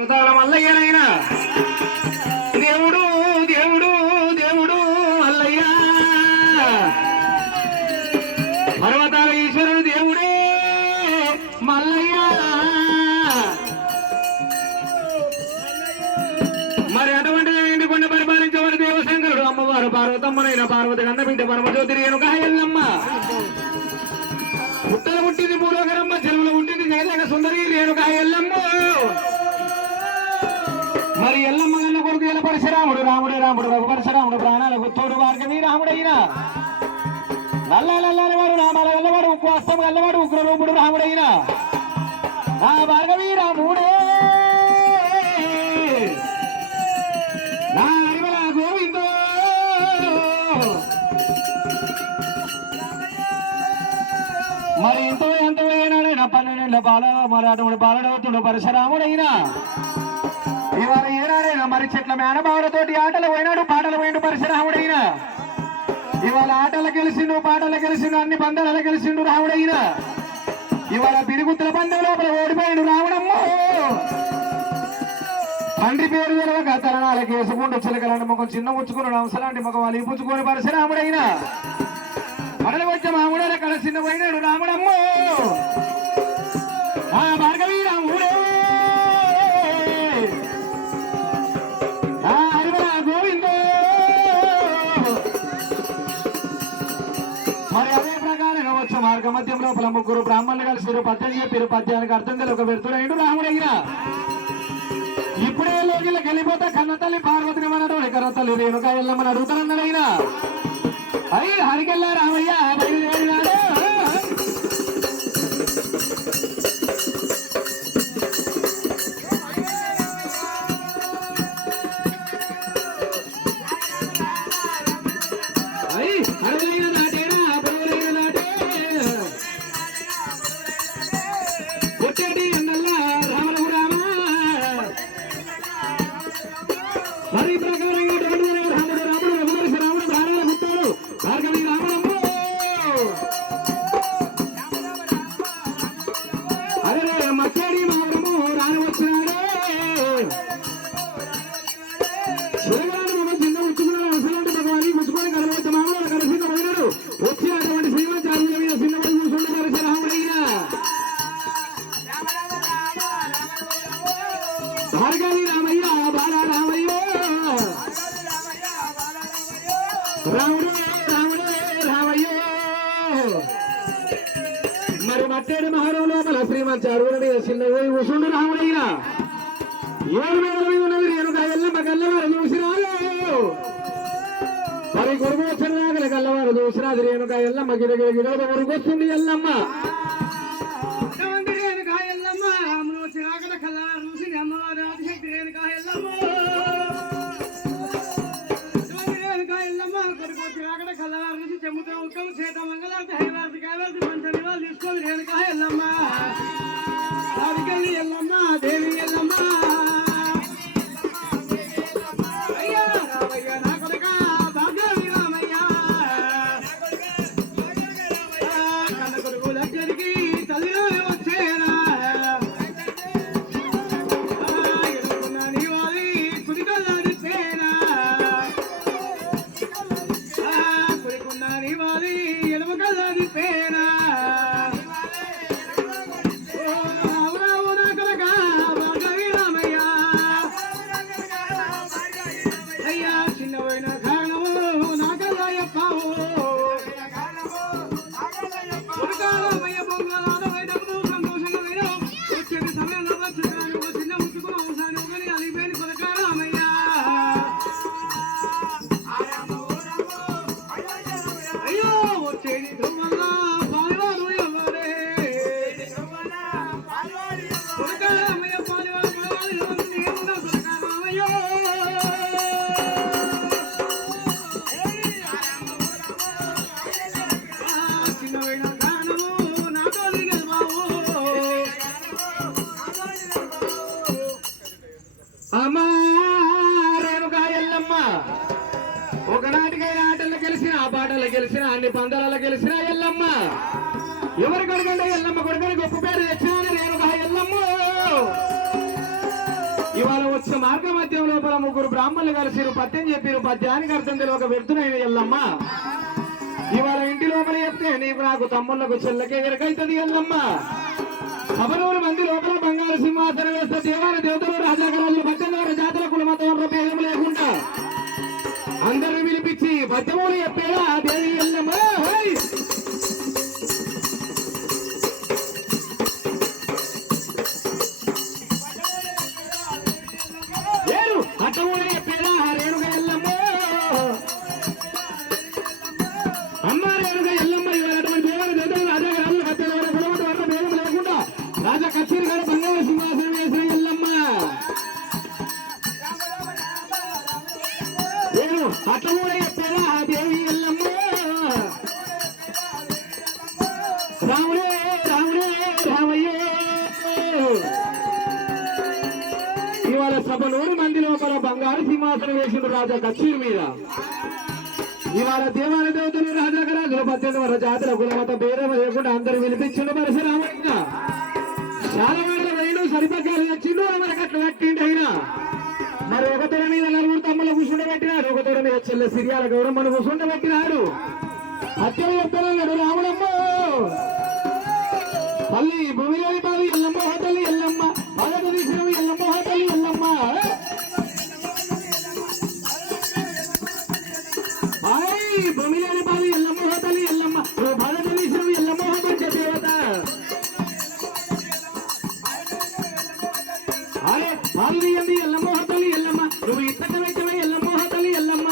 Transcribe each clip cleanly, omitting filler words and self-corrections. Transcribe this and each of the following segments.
మల్లయ్యనైనా దేవుడు దేవుడు దేవుడు మల్లయ్య పర్వతాల ఈశ్వరుడు దేవుడే మల్లయ్య. మరి అటువంటి ఎండుకొండ పరిపాలించేవాడు దేవశంకరుడు అమ్మవారు పార్వతమ్మనైన పార్వతి కన్నబిడ్డ పరమజ్యోతి రేణుక ఎల్లమ్మ. పుట్టల పుట్టింది పూర్వకరమ్మ, చెరువులో పుట్టింది జగదేక సుందరి రేణుక ఎల్లమ్మ. మరి ఎల్లమ్మ గన్న కొడుకు ఎలా పరశురాముడు రాముడే రాముడు రఘుపరశురాముడు ప్రాణాలకు తోడు భార్గవి రాముడైన నల్లాలి వాడు రామాల గల్లవాడు ఉక్కు అస్తం గల్లవాడు ఉగ్రరూపుడు రాముడైన ఆ భార్గవి రాముడే నా అరివల గోవిందో. మరి ఎంతో ఎంతో ఏనాడైనా 12 బాల మరి అటువంటి బాలడవుతుండు పరశురాముడైనా ఇవాళ ఏనాడైనా మరి చెట్ల మేనబావులతోటి ఆటలు పోయినాడు పాటలు పోయిండు పరశురాముడైనా. ఇవాళ ఆటలు గెలిచిండు పాటలు గెలిచిండు అన్ని పందాలు గెలిచిండు రాముడైనా. ఇవాళ బిరుగుతుల పందెం లోపల ఓడిపోయిండు రావణమ్మ. తండ్రి పేరు తెలవక తలనాలకి వేసుకుంటూ చిలకలాంటి ముఖం చిన్న ముచ్చుకున్నాడు అంశలాంటి ముఖం వాళ్ళు పుచ్చుకొని పరశురాముడైనా. మరల వచ్చే మాముడ కలిసిన పోయినాడు రాముడమ్మ. ఆ భార్గవి రాముడే మరి అదే ప్రకారంగా వచ్చే మార్గ మధ్యం లోపల ముగ్గురు బ్రాహ్మణులు కలిసి పద్యం చెప్పారు. పద్యానికి అర్థం తెలియక పెడుతున్నాడు రాముడయ్యా. ఇప్పుడే లోగిళ్ళకి వెళ్ళిపోతే కన్న తల్లి పార్వతిని మనడు కన్న తల్లి రేణుక ఎల్లమ్మని అడుగుతానన్నాడైనా. అయ్యి హరికెళ్ళా రామయ్య బయలుదేరినాడు. మరి ప్రకారంగా రాముడు రాముడు రఘుపరశురాముడు ప్రాణాలు పుట్టాడు భార్గవి రాముడమ్మ. అదే మచ్చేడి మామరము రాని వచ్చినాడు. చిన్న ముచ్చుకున్నాడు అసలు భగవాని ముచ్చుకొని కలవచ్చు మామూలు కలిసి పోయినాడు. వచ్చినటువంటి శ్రీమంతారుల మీద చిన్నపడి చూసుకుంటూ పరశురాముడయ్యా. భార్గవి రామయ్య బాల రామయ్య రాముడే రాముడే రామయ్యో. మరి మట్టేడు మహారావు లోపల శ్రీమంత అరువుల మీద చిన్న కూసుండు రాముడైనా. 7 మేడల మీద ఉన్నది రేణుక ఎల్లమ్మ గల్లవారు చూసిరాదు. మరి కొడుకు వచ్చిన రాగల గల్లవారు చూసిరాదు రేణుక ఎల్లమ్మ గిరగిర గిరగ కొడుకొస్తుంది ఎల్లమ్మ. రేణుక ఎల్లమ్మ చిరాగల కల్లారు చూసి అమ్మవారు ఆదిశక్తి రేణుక ఎల్లమ్మ. కల్లారు నుంచి చెమ్ముతో ఉత్తమ చేత మంగళార్తి హైవార్తి కైవార్తి పంచమి వాళ్ళు తీసుకొని రేణుక ఎల్లమ్మ. రావికల్లి ఎల్లమ్మ దేవి ఎల్లమ్మ. అయ్యా రామయ్య నా కొడుక భార్గవి రామయ్య. కన్న కొడుకు దగ్గరికి తల్లి వచ్చేనా. ఎదుర్కొన్న నీ వాలి కుడికల్లాది చేనా. ఎడమకల్లాది పేనా. రావు నా కొడుక భార్గవి రామయ్య. అయ్యా చిన్నవైన కారణము నా కల్లా చెప్పావు. రామయ్య బొమ్మలాడమైనప్పుడు సంతోషంగా వేయడం వచ్చేది సమయంలో చిత్రాన్ని ఒక చిన్న ముచ్చుకున్న అవసరాన్ని ఒకని అలిపోయిన కొడుక రామయ్య. అయ్యో వచ్చేది ధ్రువల్ల పాలివారు ఎవరే. కొడుక రామయ్య పాలివారు పడవాలి ఏమున్నా కొడుక రామయ్యో. చిన్నవైన కారణము నా తోలి గెలవావు. అమ్మా రేణుక ఎల్లమ్మ. ఒకనాటికైనా ఆటల్లో గెలిచిన ఆ పాటల్లో గెలిచిన అన్ని పందాలలో గెలిచిన ఎల్లమ్మ. ఎవరి కొడుకంటే ఎల్లమ్మ కొడుకుని గొప్ప పేరు తెచ్చిన రేణుక ఎల్లమ్మ. ఇవాళ వచ్చే మార్గ మధ్యం లోపల ముగ్గురు బ్రాహ్మణులు కలిసిరు పద్యం చెప్పిరు పద్యానికి అర్థం తెలియక వెళ్తున్నాయి ఎల్లమ్మ ఇవాళ ఇంటి లోపల చెప్తే నీకు నాకు తమ్ముళ్లకు చెల్లకే ఎరకైతుంది ఎల్లమ్మ 11 మంది లోపల బంగారు సింహాసనం వేస్తే దేవతలు రాజాగరాలు పద్దెనిమిది జాతర కులమతం భేదం లేకుండా అందరిని పిలిపించి పద్యములు చెప్పేలా దేవి ఎల్లమ్మ అట్టమూలే చెప్పేలా రేణుక ఎల్లమ్మ అమ్మ రేణుక ఎల్లమ్మ ఇవాళటువంటి దేవతలు రాజాగరాలు పద్దెనిమిది కులమతం భేదం లేకుండా రాజా కచేరి గారు బంగారు సింహాసనం వేసిన ఎల్లమ్మ నేను అట్లా కూడా చెప్పేలా దేవి ఎల్లమ్మ రాముడే రాముడే రామయ్యో ఇవాళ 100 మంది లోపల బంగారు సింహాసనం వేసిన రాజా కచేరి మీద ఇవాళ దేవతలు రాజాగరాజుల 18వ జాతర కులమత భేదం లేకుండా అందరూ వినిపించిన పరశురామయ్య చాలా వేళ వేణు సరిపకాలు వచ్చిండు మనకట్లా కట్టిండు అయినా మరి ఒక తొడ మీద 4 తమ్ముళ్ళు కూర్చుండబెట్టినాడు ఒక తొడ మీద చెల్లె సిరియాల గౌరమ్మను కూర్చుండబెట్టినాడు అత్యం చెప్తున్నాడు రాముడమ్మ తల్లి భూమిలోని బావి ఎల్లమ్మ హోటల్లి ఎల్లమ్మ బాధ తీసిన ఎల్లమ్మ హోటల్లి ఎల్లమ్మ భూమిలోని బావి ఎల్లమ్మ హోటల్లి ఎల్లమ్మ బాధ తీసిన ఎల్లమ్మ హోటల్ దేవత అరే బావి అంది ఎల్లమ్మ హోటల్లి ఎల్లమ్మ నువ్వు ఇత్తట పెట్టవే ఎల్లమ్మ హోటల్లి ఎల్లమ్మ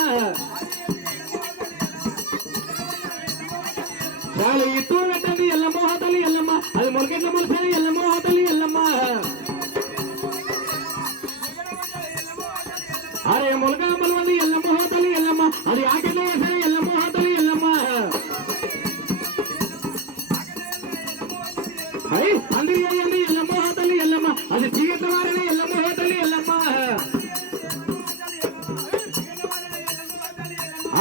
చాలా ఇత్తు పెట్టండి ఎల్లమ్మ హోటల్లి ఎల్లమ్మ అది మొలకెట్ల మొలసని ఎల్లమ్మ హోటల్లి ఎల్లమ్మ అరే మొలక మొలవంది ఎల్లమ్మ హోటల్లి ఎల్లమ్మ అది ఆకెట్ల వేసని ఎల్లమ్మ హోటల్లి ఎల్లమ్మ అరే అందరి అయ్యండి ఎల్లమ్మ హోటల్లి ఎల్లమ్మ అది చీకట్ల వారని ఎల్లమ్మ హోటల్లి ఎల్లమ్మ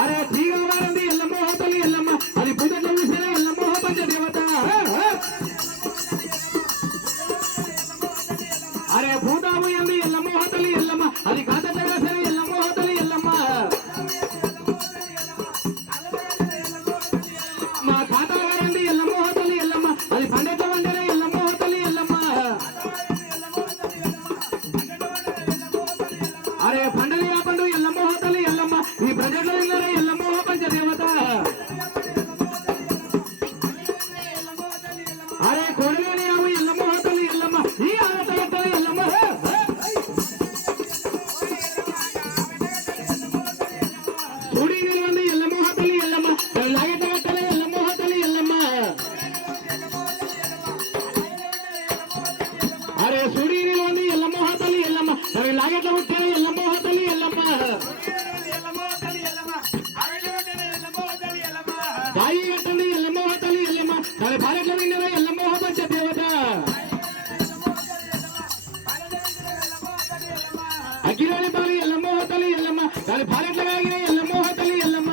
అరే చీగ వారండి ఎల్లమ్మ హోటల్లి ఎల్లమ్మ అది పూజలు వేసిన ఎల్లమ్మ పంచ దేవత అరే భూతాము ఎంది ఎల్లమ్మ హోటల్లి ఎల్లమ్మ అది కాదట వేసిన ఎల్లమ్మ హోటల్లి ఎల్లమ్మ మా తాత వారండి ఎల్లమ్మ హోటల్లి ఎల్లమ్మ అది పండిత వండనే ఎల్లమ్మ హోటల్లి ఎల్లమ్మ అరే పండలి పండు ఎల్లమ్మ హోటల్లి ఎల్లమ్మ ఈ ప్రజల ఎల్లమ్మ పంచ దేవత అరే కొడలేని అవు ఎల్లమ్మ హోటల్లి ఎల్లమ్మ ఈ ఆట ఎల్లమ్మ చూడి నిలవండి ఎల్లమ్మ హోటల్లి ఎల్లమ్మ లాగెట కట్టలే ఎల్లమ్మ హోటల్లి ఎల్లమ్మ అరే చూడి నిలవండి ఎల్లమ్మ హోటల్లి ఎల్లమ్మ లాగెట్ల కొట్టాలి ఎల్లమ్మ హోటల్లి ఎల్లమ్మ బాయి కట్టండి ఎల్లమ్మ హోటల్లి ఎల్లమ్మ దాని భారత్లో విన్నదే ఎల్లమ్మ పంచ దేవత అగ్గిలోని బాలి ఎల్లమ్మ హోటల్లి ఎల్లమ్మ దాని భారత్లో కాగిన ఎల్లమ్మ హోటల్లి ఎల్లమ్మ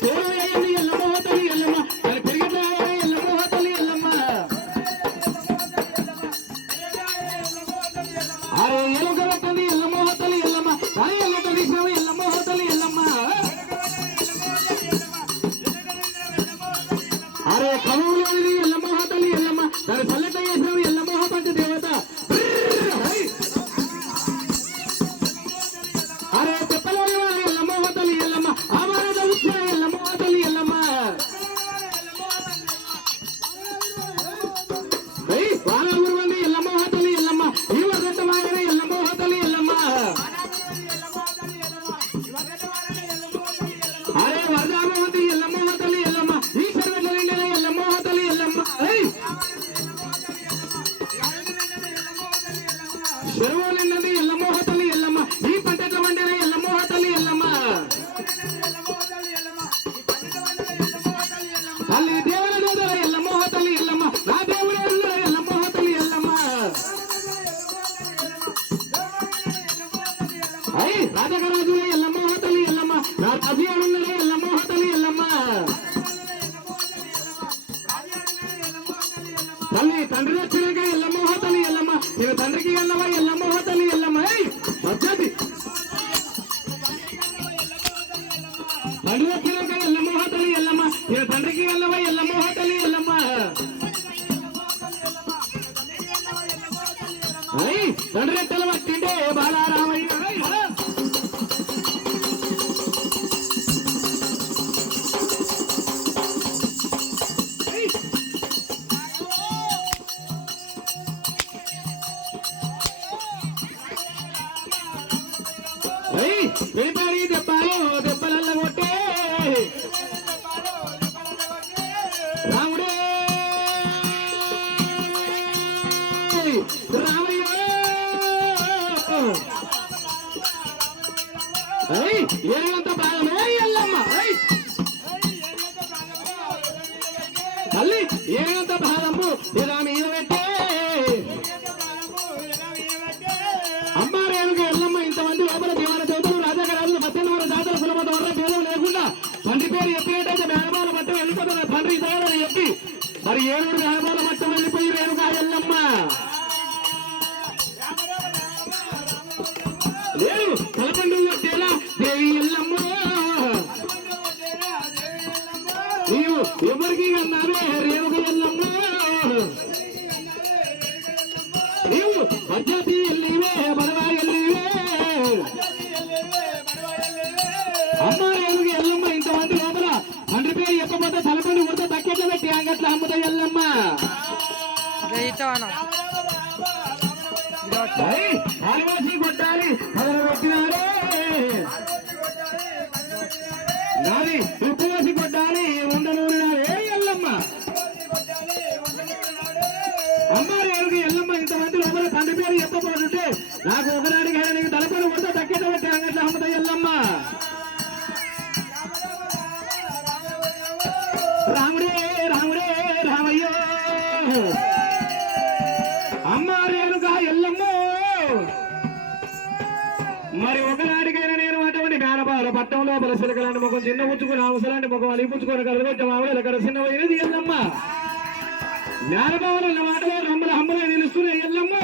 తోడు వేయండి ఎల్లమ్మ హోటల్లి ఎల్లమ్మ దాని పెరిగట్ల ఎల్లమ్మ హోటల్లి ఎల్లమ్మ అరే ఎలుక పెట్టండి ఎల్లమ్మ హోటల్లి ఎల్లమ్మ దాని ఎల్లట తీసినవి ఎల్లమ్మ హోటల్లి ఎల్లమ్మ అరే కవులోని ఎల్లమ్మ హోటల్లి ఎల్లమ్మ దాని చల్లట చేసినవి ఎల్లమ్మ పంచ దేవత అరే చెప్పలోని వారి ఎల్లమ్మ హోటల్లి ఎల్లమ్మ ఆమారద ఉత్సవ ఎల్లమ్మ హోటల్లి ఎల్లమ్మ వానూరు మంది ఎల్లమ్మ హోటల్లి ఎల్లమ్మ ఈ వర్గంట వారిన ఎల్లమ్మ హోటల్లి ఎల్లమ్మ అరే వర్గామ మంది ఎల్లమ్మ హోటల్లి ఎల్లమ్మ ఈ సర్వెట్ల నిండిన ఎల్లమ్మ హోటల్లి ఎల్లమ్మ వచ్చినాక ఎల్లమ్మ హోతలి ఎల్లమ్మ ఇక తండ్రికి ఎల్లవ ఎల్లమ్మ హోతలి ఎల్లమ్మ వచ్చేది తండ్రి వచ్చినాక ఎల్లమ్మ హోతలి ఎల్లమ్మ ఇక తండ్రికి ఎల్లవ ఎల్లమ్మ హోతలి ఎల్లమ్మ తండ్రి ఎట్టలు పట్టిండే బాలారామయ్య వెళ్ళిపోయి దెబ్బలు దెబ్బలల్ల కొట్టే రాముడే రామయ్య ఏనంత బాధమే ఎల్లమ్మ తల్లి ఏనంత బాధము ఇలా మీద పెట్టే అమ్మ రేణుక ఎల్లమ్మ ఇంతమంది లోపల దేవాల దేవతలు రాజాగారాలు మధ్యాహ్నం జాతర సులభత వల్ల భేదం లేకుండా తండ్రి పేరు చెప్పినట్టయితే మేనమాల మట్టం వెళ్ళిపోతున్న తండ్రి ఇతరులని చెప్పి మరి ఏడుగురు మేనమాల మట్టం వెళ్ళిపోయి రేణుక ఎల్లమ్మ లేదు తలపండు వచ్చేలా దేవి ఎల్లమ్మ నీవు ఎవరికి అన్నావే రేణుక ఎల్లమ్మ నీవు మధ్యతి ఎల్లివే బడవా ఎల్లివే అమ్మ రేణుక ఎల్లమ్మ ఇంతమంది లోపల తండ్రి పేరు చెప్పబోతే తలపండు కొడితే బకెట్లు పెట్టి అంగట్ల అమ్ముతా ఎల్లమ్మ ఆదివాసి కొట్టాలి మొదలు పెట్టినారే నాది ఉప్పువాసి కొట్టాలి ఉండనున్నారే ఎల్లమ్మ అమ్మ రేణుక ఎల్లమ్మ ఇంతమంది లోపల తండ్రి పేరు చెప్పబోతుంటే నాకు ఒకనాడికి నీకు తలపని కొడితే బకెట్లు పెట్టి అంగట్ల అమ్ముతా ఎల్లమ్మ రాముడే రాముడే రామయ్యో అమ్మ రేణుక ఎల్లమ్మ మరి ఒకనాటికైనా నేను అటువంటి మేనబాల పట్టం లోపల సిలకలాంటి ముఖం చిన్న పుచ్చుకుని అవసరాంటి ముఖం అలిపుచ్చుకొని కలగొచ్చే మామూలు ఇక్కడ చిన్న పోయినది ఎల్లమ్మ మేనబావలు అన్న మాటలో రమ్మల హమ్మలే నిలుస్తున్నాయి ఎల్లమ్మ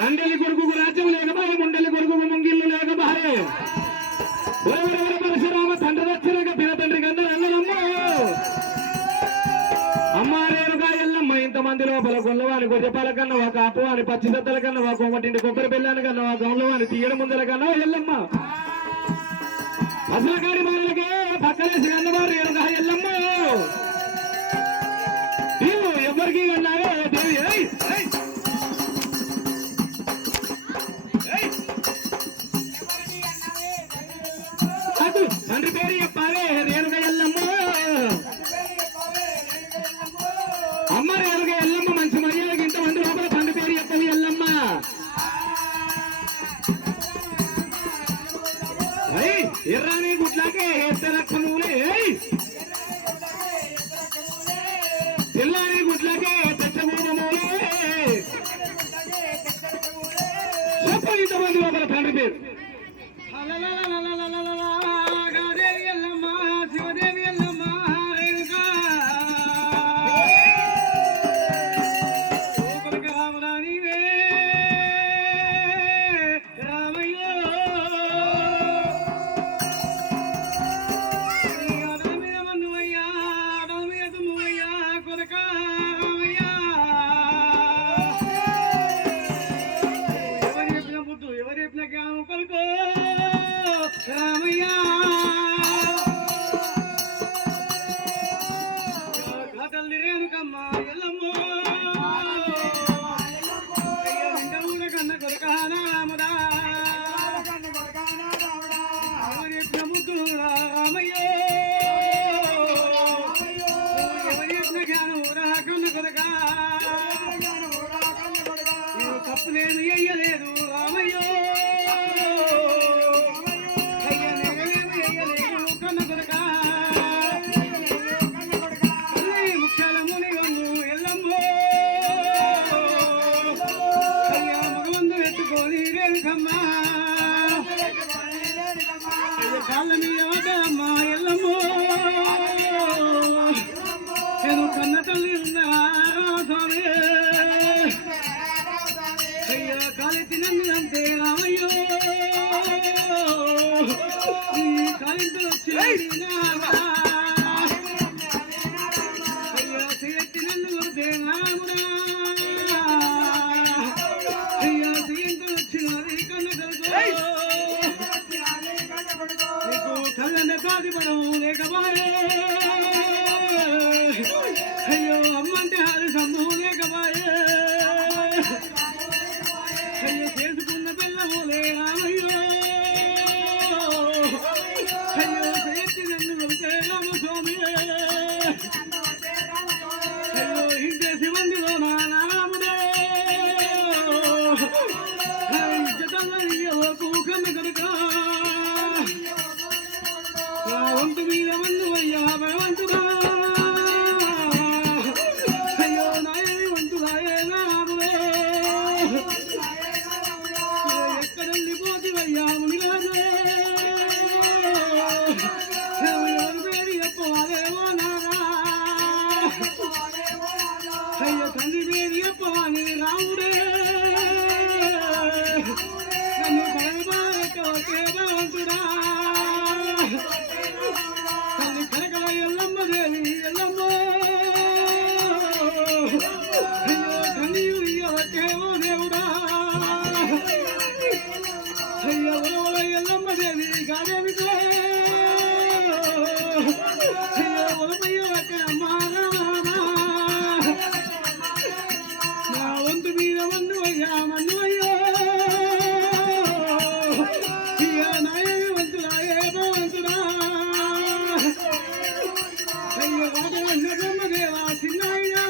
రండెలి కొడుకు రాజ్యం లేకబాయే ముండెలి కొడుకు ముంగిళ్ళు లేకబాయే పరశురామ తండ్రి వచ్చినాక పిన తండ్రి కన్నా అన్నదమ్మ అమ్మ రేణుక ఎల్లమ్మ ఇంతమంది లోపల గొల్లవాని గొర్రెపాల కన్నా ఒక అప్పువాని పచ్చి సత్తల కన్నా ఒక ఒకటింటి కొబ్బరి బెల్లాని కన్నా ఒక గౌన్లవాని తీయడం ముందర కన్నా ఎల్లమ్మ అసలు కాడి మాలకే పక్కలేసి కన్నవారు రేణుక ఎల్లమ్మ నీవు ఎవరికి కన్నావే దేవి తండ్రి పేరు చెప్పావే రేణుక ఎల్లమ్మ అమ్మ రేణుక ఎల్లమ్మ మంచి మర్యాదకి ఇంతమంది లోపల తండ్రి పేరు చెప్పాలి ఎల్లమ్మ ఎర్రాని గుట్లాకే ఎత్త రక్తములే తెల్లాని గుట్లాకే తెచ్చమూలములే చెప్పాలి ఇంతమంది లోపల తండ్రి పేరు శివదేవి ఎల్లమ్మ రేణుక రామరాణివే రామయ్యో మన్నువయ్యా డౌమియతుమయ్యా కొరక రామయ్యా ఎవరి చెప్పిన బుద్ధు ఎవరి చెప్పిన జ్ఞానం కొరకు రామయ్యా తల్లి రేణుకమ్మ ఎల్లమ్మ ఊర కన్న కొరకాన రాముడా ఎవరి ముద్దు రామయ్యో ఎవరి జ్ఞానం ఊరా కన్న కొరకా తప్పులేమి అయ్యలేదు రామయ్యో కన్న తల్లి ఉన్నా అయ్యో అమ్మంటే అది సమ్ము లేకబాయే అయ్యో చేసుకున్న పిల్లమోలే రామయ్యో అయ్యో చేతి నన్ను కొడితే రామస్వామి అయ్యో ఇంటేసి మందిలో నా రాముడే కన్న కనుక వంతు మీద మందు అయ్యా భగవంతుడా అయ్యో నాయని వంతులాయే రాముడే ఎక్కడెళ్ళిపోతివయ్యా మునిరాజే ఎవరి పేరు చెప్పవాలేవో నారా అయ్యో తండ్రి పేరు చెప్పవాని రాముడే నన్ను పరమారకే భగవంతుడా తల్లి కనకల ఎల్లమ్మ దేవి ఎల్లమ్మ అయ్యో కన్నీరు ఇయ్యవచ్చేవో దేవుడా అయ్యో ఒలవల ఎల్లమ్మ దేవి గాదేవితో అయ్యో ఒలమయ్య వచ్చే అమ్మా నా వంతు మీద మన్ను అయ్యా మన్ను అయ్యో ఇయ్య నాయని వంతులాయే భగవంతుడా అయ్యో వాదవన్న దేవా చిన్నాయినా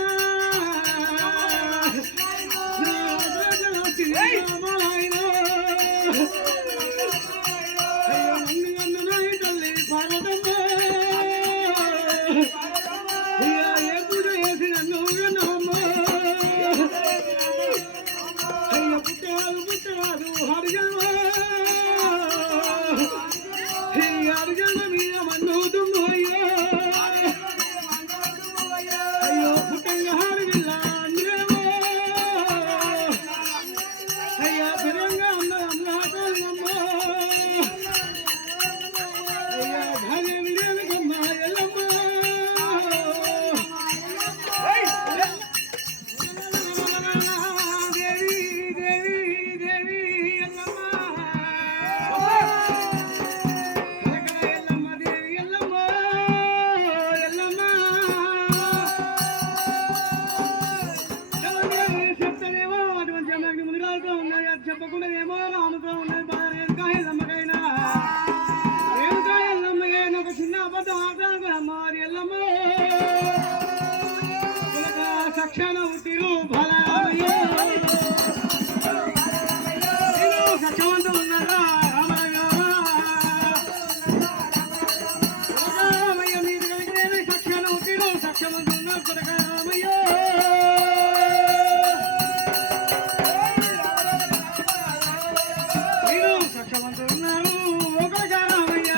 చెప్పకుండా ఏమో రాముతో ఉన్నది బాగా ఎల్లమ్మకైనా ఏమిటో ఎల్లమ్మకైనా ఒక చిన్న అబద్ధం ఆడమ్మ ఎల్లమ్మ సక్షణ ఉట్టిరు బలయ్యో సక్షమంతం ఉన్నారా రామయ్య మీరు కలిగిన సక్షణ ఉట్టిరు సక్షమంతం ఉన్నారు కొడక రామయ్యో సక్షమంతున్నారు ఒకరిగా రామయ్య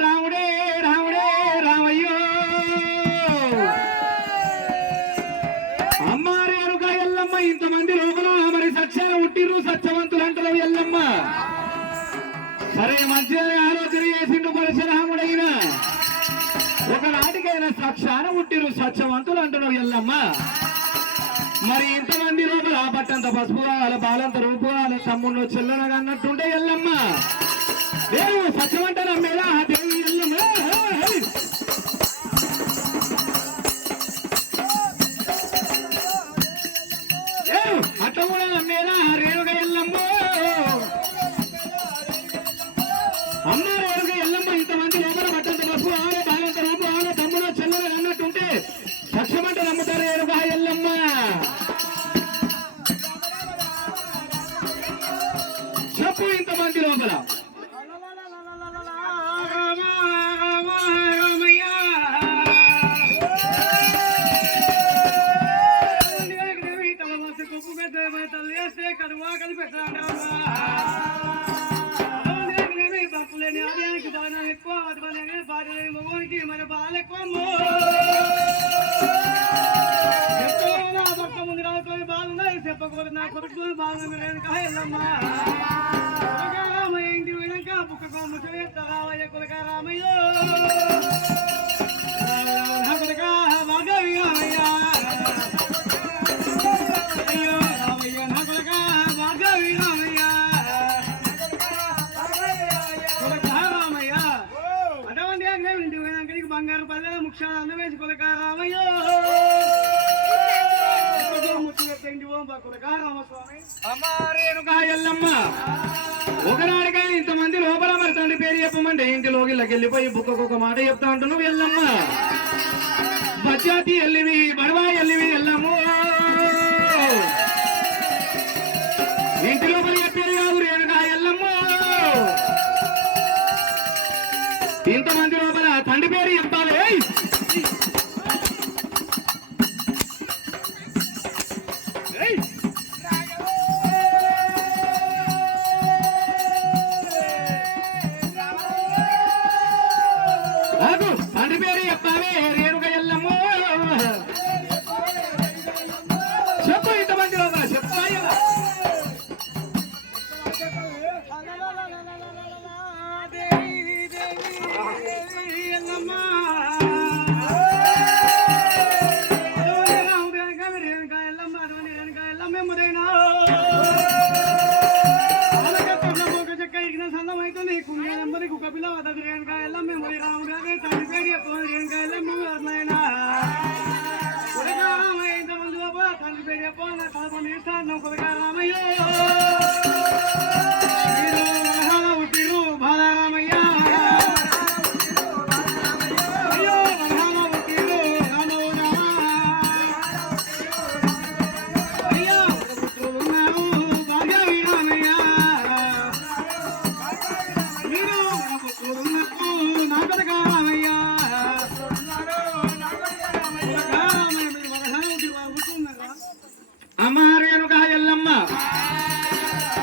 రాముడే రాముడే రామయ్యో అమ్మారేరుగా ఎల్లమ్మ ఇంతమంది లోపల మరి సత్యాలు ఉట్టిరు సత్యవంతులు అంటారు ఎల్లమ్మ సరే మంచిగా ఆలోచన చేసిండు పరశురాముడైన ఒకనాటికైనా సాక్షాన ఉట్టిరు సత్యవంతులు అంటున్నావు ఎల్లమ్మ మరి ఇంతమంది లోపల బట్టంత పసుపు కావాలి బాలంత రూపు కావాలి తమ్ముళ్ళు చెల్లెనగా అన్నట్టుంటే ఎల్లమ్మ దేవు సత్యమంట నమ్మేలా దేవి ఎల్లమ్మ అట్ట కూడా నమ్మేలా రేణుగా ఎల్లమ్మ అమ్మ రేణుగా ఎల్లమ్మ ఇంతమంది లోపల బట్టంత పసుపు కావాలి బాలంత రూపు కావాలి తమ్ముళ్ళు చెల్లెనగా అన్నట్టుంటే సత్యమంట నమ్ముతారు రేణుగా ఎల్లమ్మ చెప్పు ఇంతమంది లోపల కడువా కలిపెట్టాలి బప్పులేని ఆదాయానికి బాగా ఎక్కువ భార్య మగోనికి మరి బాగా ఎక్కువ భర్త ముందు రాసుకొని బాగున్నాయి చెప్పకూడదు నా కొడుకు బాగుంది కాయల్లమ్మా ఇంటి పోయినాక బుక్క ముసలి రావయ్య కొలక రామయ్యో బంగారు పల్లెల ముఖ్యాలు అందవేసి కొలకా రామయ్యో రేణుకా ఎల్లమ్మ ఒకనాడిగా ఇంతమంది లోపల మరి తండ్రి పేరు చెప్పమంటే ఇంటిలోకి వెళ్ళిపోయి బుక్కకు మాట చెప్తా ఉంటున్నావు ఎల్లమ్మ బచ్చాతి ఎల్లివి బడవా ఎల్లివి ఎల్లమ్మ ఇంటి లోపల చెప్పేది కాదు రేణుకా ఎల్లమ్మ ఇంతమంది లోపల తండ్రి పేరు చెప్పాలి తండ్రి పేరు చెప్పాలి రేణుక ఎల్లమ్మ చెప్పు ఇంతమంది లోపల చెప్పాలి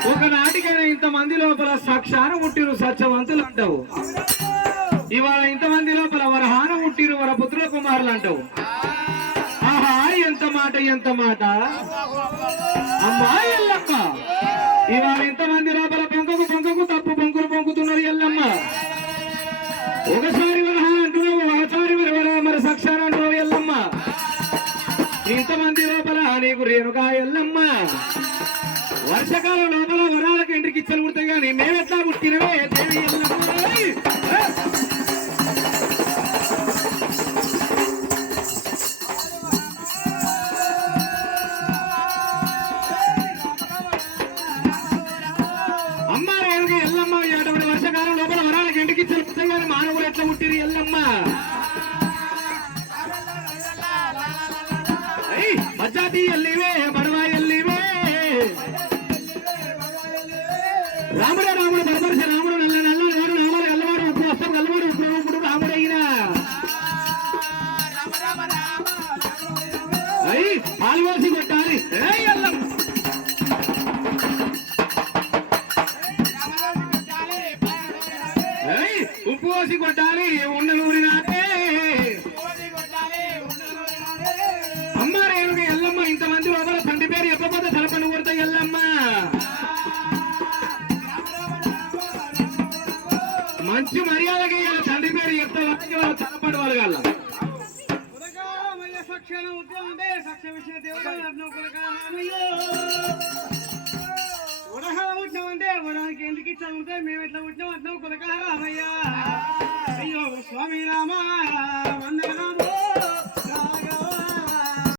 ఒకనాటికైనా ఇంతమంది లోపల సాక్షాన పుట్టిరు సత్యవంతులు అంటావు ఇవాళ ఇంతమంది లోపల వరహాన పుట్టిరు వర పుత్రుల కుమారులు అంటావు ఆహా ఎంత మాట ఎంత మాట అమ్మా ఎల్లమ్మ ఇవాళ ఇంతమంది లోపల పొంకకు తప్పు పొంకులు పొంకుతున్నారు ఎల్లమ్మ ఒకసారి వరహాన అంటున్నావు ఒకసారి మరి సాక్షాన అంటున్నావు ఎల్లమ్మ ఇంతమంది లోపల నీకు రేణుకా ఎల్లమ్మ వర్షకాలం లోపల వరాలకు ఇంటికి ఇచ్చలు పుడతాయి కానీ మేమెట్లా పుట్టినవే దేవి అమ్మ రేణుక ఎల్లమ్మ అటువంటి వర్షకాలం లోపల వరాలకు ఇంటికి ఇచ్చలు పుడతాయి కానీ మానవులు ఎట్లా పుట్టిరు ఎల్లమ్మ మజ్జాతి ఎల్లివే బడవా ఎల్లివే రాముడే రాముడు బలపరిచి రాముడు నల్ల నోడు రాముడు అల్లవాడు ఉప్పుడు వస్తాం గల్లవాడు ఇప్పుడు రాముడైనా పాలు పోసి కొట్టాలి ఉప్పు పోసి కొట్టాలి ఉన్న నూరి నాటే అమ్మ రేణుక ఎల్లమ్మ ఇంతమంది లోపల తండ్రి పేరు చెప్పకపోతే తలపండు కొడతాయి ఎల్లమ్మ మంచి మర్యాదకి తండ్రి పేరు చెప్తే తలపడి వాళ్ళు కాళ్ళ ఉడహా పుట్టినామంటే వరానికి ఎందుకు ఇచ్చామంటే మేము ఎట్లా పుట్టినాం అట్లా కొలకాల